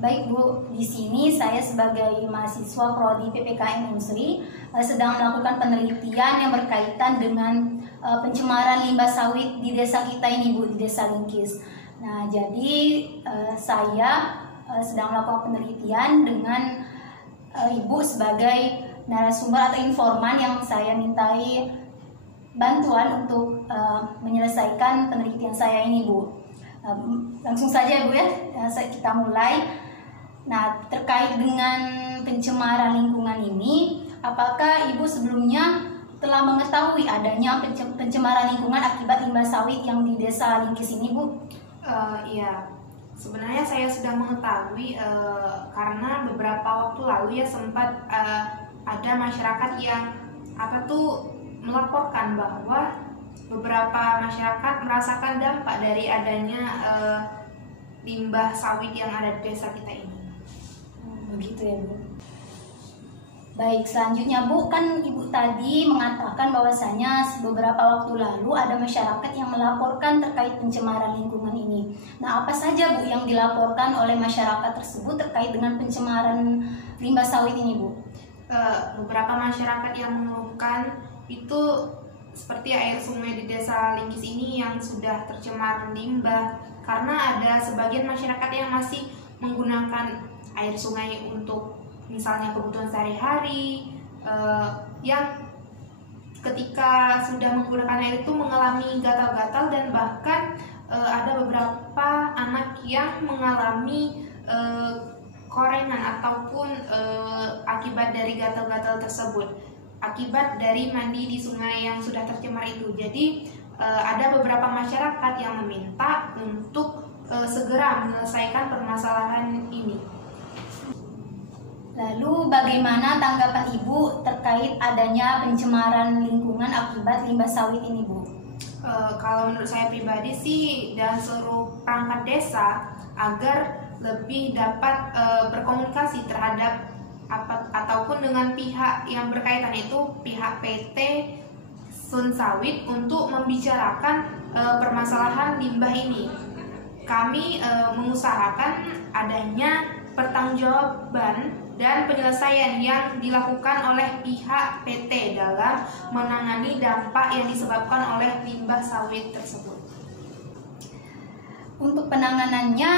Baik Bu, di sini saya sebagai mahasiswa Prodi PPKN Unsri sedang melakukan penelitian yang berkaitan dengan pencemaran limbah sawit di desa kita ini Bu, di Desa Lingkis. Nah, jadi saya sedang melakukan penelitian dengan Ibu sebagai narasumber atau informan yang saya mintai bantuan untuk menyelesaikan penelitian saya ini Bu. Langsung saja Bu ya, kita mulai. Nah, terkait dengan pencemaran lingkungan ini, apakah Ibu sebelumnya telah mengetahui adanya pencemaran lingkungan akibat limbah sawit yang di Desa Lingkis ini Bu? Iya, sebenarnya saya sudah mengetahui karena beberapa waktu lalu ya sempat ada masyarakat yang melaporkan bahwa beberapa masyarakat merasakan dampak dari adanya limbah sawit yang ada di desa kita ini. Begitu ya Bu. Baik, selanjutnya Bu, kan Ibu tadi mengatakan bahwasanya beberapa waktu lalu ada masyarakat yang melaporkan terkait pencemaran lingkungan ini. Nah, apa saja Bu yang dilaporkan oleh masyarakat tersebut terkait dengan pencemaran limbah sawit ini Bu? Beberapa masyarakat yang mengeluhkan itu seperti air sungai di Desa Lingkis ini yang sudah tercemar limbah, karena ada sebagian masyarakat yang masih menggunakan air sungai untuk misalnya kebutuhan sehari-hari, yang ketika sudah menggunakan air itu mengalami gatal-gatal dan bahkan ada beberapa anak yang mengalami korengan ataupun akibat dari gatal-gatal tersebut, akibat dari mandi di sungai yang sudah tercemar itu. Jadi ada beberapa masyarakat yang meminta untuk segera menyelesaikan permasalahan ini. Lalu bagaimana tanggapan Ibu terkait adanya pencemaran lingkungan akibat limbah sawit ini Bu? Kalau menurut saya pribadi sih dan seluruh perangkat desa agar lebih dapat berkomunikasi terhadap ataupun dengan pihak yang berkaitan, itu pihak PT Sun Sawit, untuk membicarakan permasalahan limbah ini. Kami mengusahakan adanya pertanggungjawaban dan penyelesaian yang dilakukan oleh pihak PT dalam menangani dampak yang disebabkan oleh limbah sawit tersebut. Untuk penanganannya,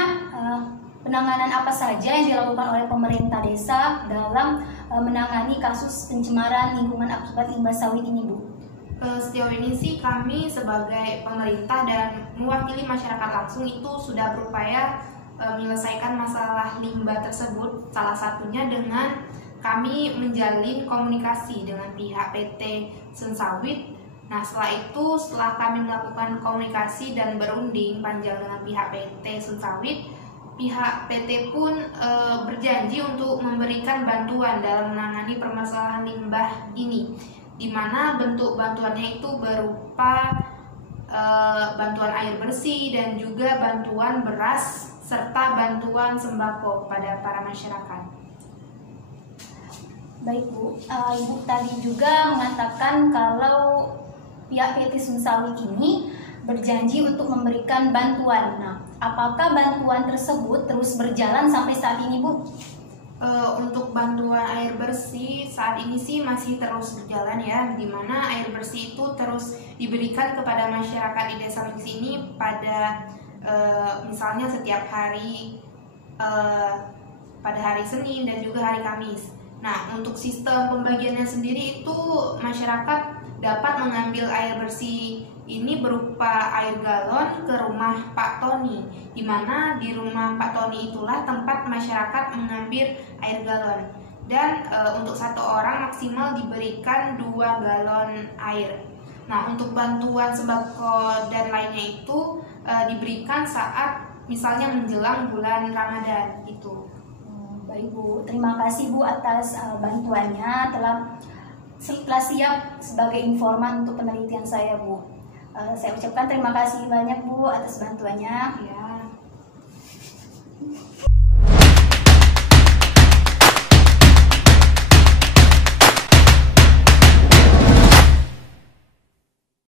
penanganan apa saja yang dilakukan oleh pemerintah desa dalam menangani kasus pencemaran lingkungan akibat limbah sawit ini Bu? Sejauh ini sih kami sebagai pemerintah dan mewakili masyarakat langsung itu sudah berupaya menyelesaikan masalah limbah tersebut, salah satunya dengan kami menjalin komunikasi dengan pihak PT Sun Sawit. Nah, setelah kami melakukan komunikasi dan berunding panjang dengan pihak PT Sun Sawit, pihak PT pun berjanji untuk memberikan bantuan dalam menangani permasalahan limbah ini, di mana bentuk bantuannya itu berupa bantuan air bersih dan juga bantuan beras serta bantuan sembako kepada para masyarakat. Baik Bu, Ibu tadi juga mengatakan kalau pihak PT Sun Sawit ini berjanji untuk memberikan bantuan. Nah, apakah bantuan tersebut terus berjalan sampai saat ini Bu? Untuk bantuan air bersih saat ini sih masih terus berjalan ya, di mana air bersih itu terus diberikan kepada masyarakat di Desa Lingkis ini pada misalnya setiap hari pada hari Senin dan juga hari Kamis. Nah, untuk sistem pembagiannya sendiri itu masyarakat dapat mengambil air bersih ini berupa air galon ke rumah Pak Tony, di mana di rumah Pak Tony itulah tempat masyarakat mengambil air galon. Dan untuk satu orang maksimal diberikan 2 galon air. Nah, untuk bantuan sembako dan lainnya itu diberikan saat misalnya menjelang bulan Ramadan itu. Baik Bu, terima kasih Bu atas bantuannya, telah siap sebagai informan untuk penelitian saya Bu. Saya ucapkan terima kasih banyak Bu atas bantuannya. Ya.